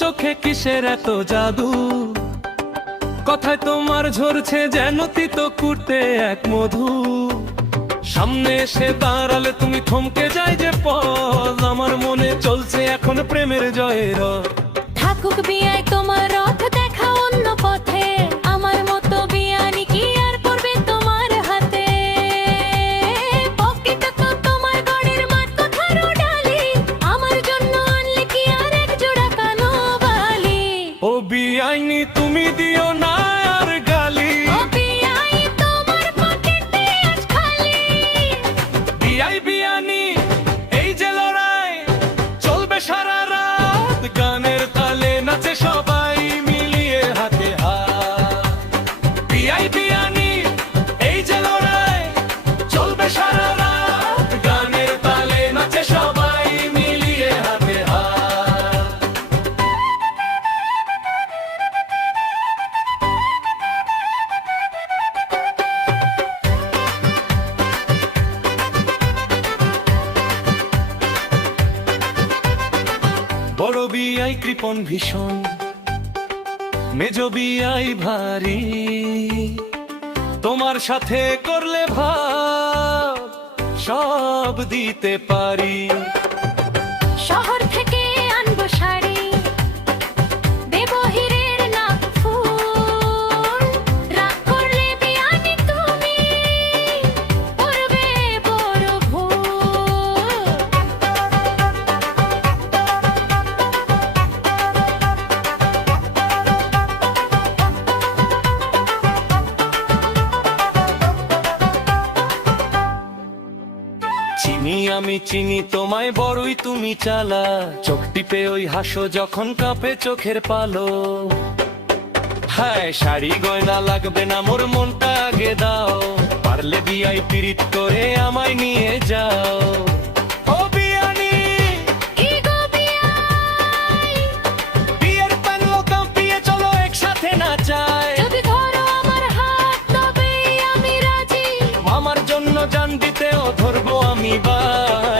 চোখে কিসের এত জাদু, কথায় তোমার ঝরছে যেন তিতো কুটে এক মধু। সামনে এসে দাঁড়ালে তুমি থমকে যায় যে পথ, আমার মনে চলছে এখন প্রেমের জয়ের। থাকুক বিয়ায় তোমার রথ দেখা অন্য পথে, আমার মতো বিয়ানি কি আর পড়বে তোমার হাতে। পকেটে তো তোমার গড়ের মাঠ কথারও ডালি, আমার জন্য আনলে কি আর এক জোড়া কানো বালি। ও বিয়াইনি তুমি দিও না আর গালি, ও বিয়াই তোমার পকেটে আজ খালি। বিয়াই বিয়ানি এই যে লড়াই চলবে সারা রাত, গানের তালে নাচে সবাই মিলিয়ে হাতে হাত। বিয়াই বিয়ানি এই যে লড়াই চলবে সারা রাত, গানের তালে নাচে সবাই মিলিয়ে হাতে হাত। বড় বিয়াই কৃপণ ভীষণ, মেজ বিয়াই ভারী, তোমার সাথে করলে ভাব সব দিতে পারি। শহর থেকে আনবো শাড়ি, দেবো হীরের নাক ফুল। রাগ করলে বিয়ানি তুমি করবে বড় ভুল। চিনি আমি চিনি তোমায় বড়ই তুমি চালা, চোখ টিপে ওই হাসো যখন কাঁপে চোখের পালো। হায় শাড়ি গয়না লাগবে না মোর মনটা আগে দাও, পারলে বিয়াই পিরিত করে আমায় নিয়ে যাও। ও বিয়ানি কি গো বিয়াই, বিয়ের প্যানেল কাঁপিয়ে চলো একসাথে নাচাই। যদি ধরো আমার হাত তবেই আমি রাজি। আমার জন্য জান দিতেও ধরবো আমি বাই।